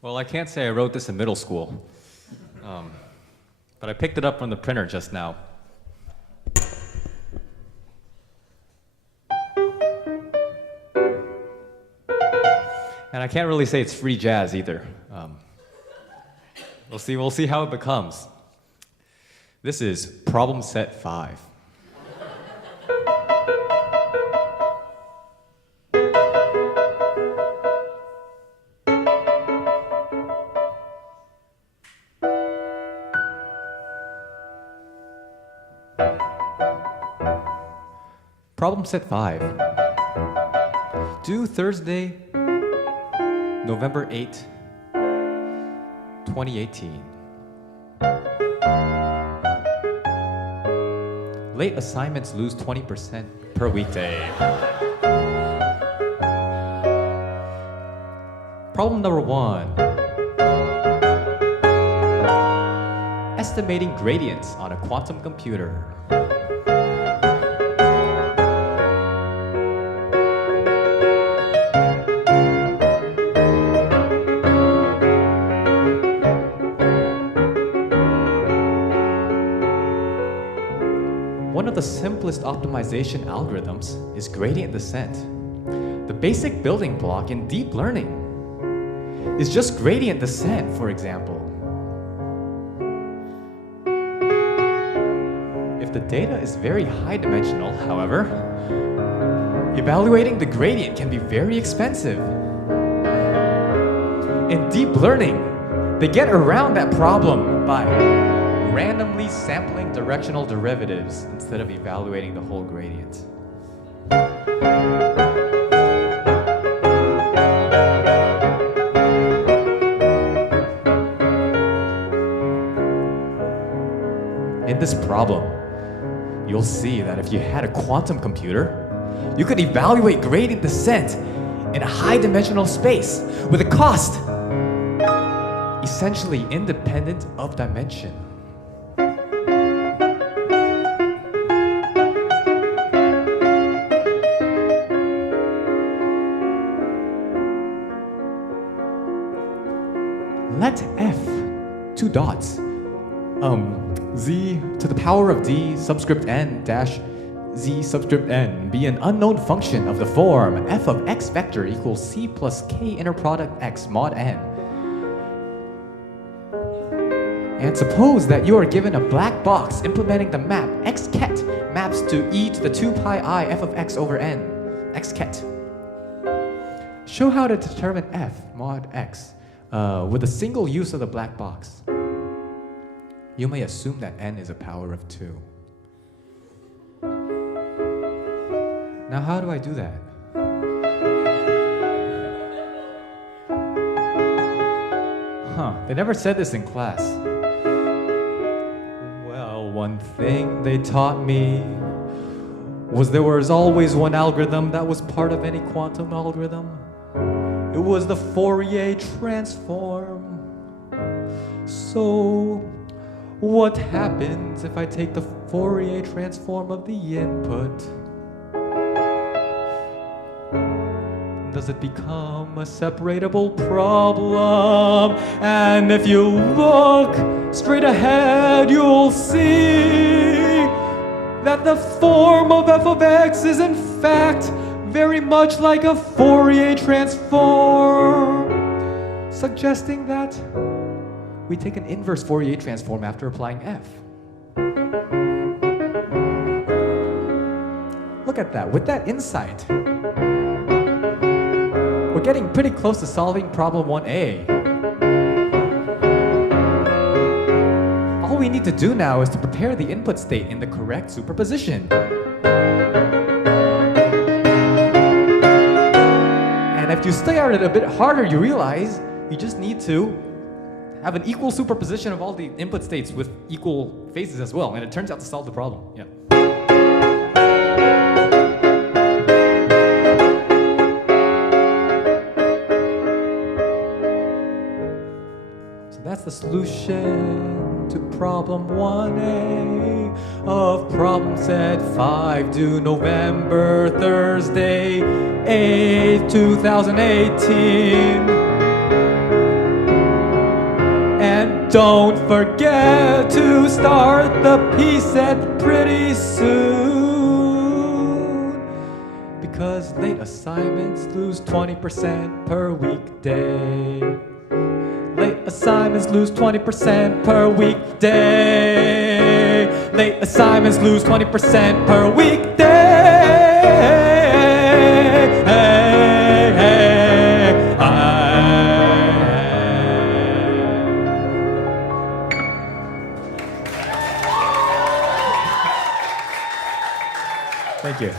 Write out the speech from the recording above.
Well, I can't say I wrote this in middle school, but I picked it up from the printer just now. And I can't really say it's free jazz either. We'll see how it becomes. This is problem set 5. Problem set 5. Due Thursday, November 8, 2018. Late assignments lose 20% per weekday. Problem number 1. Estimating gradients on a quantum computer. One of the simplest optimization algorithms is gradient descent. The basic building block in deep learning is just gradient descent, for example. If the data is very high dimensional, however, evaluating the gradient can be very expensive. In deep learning, they get around that problem by randomly sampling directional derivatives instead of evaluating the whole gradient. In this problem, you'll see that if you had a quantum computer, you could evaluate gradient descent in a high-dimensional space with a cost essentially independent of dimension. Let f, 2 dots, z to the power of d subscript n dash z subscript n be an unknown function of the form f of x vector equals c plus k inner product x mod n. And suppose that you are given a black box implementing the map xket maps to e to the 2 pi I f of x over n, xket. Show how to determine f mod x with a single use of the black box. You may assume that n is a power of 2. Now how do I do that? They never said this in class. Well, one thing they taught me was there was always one algorithm that was part of any quantum algorithm. It was the Fourier transform. So, what happens if I take the Fourier transform of the input? Does it become a separable problem? And if you look straight ahead, you'll see that the form of f of x is in fact very much like a Fourier transform, suggesting that we take an inverse Fourier transform after applying f. Look at that. With that insight, we're getting pretty close to solving problem 1a. All we need to do now is to prepare the input state in the correct superposition. And if you stare at it a bit harder, you realize you just need to have an equal superposition of all the input states with equal phases as well, and it turns out to solve the problem. Yeah. So that's the solution to problem 1a of problem set 5 due November, Thursday, 8, 2018. Don't forget to start the pset pretty soon, because late assignments lose 20% per weekday. Late assignments lose 20% per weekday. Late assignments lose 20% per weekday. Hey, hey, Thank you.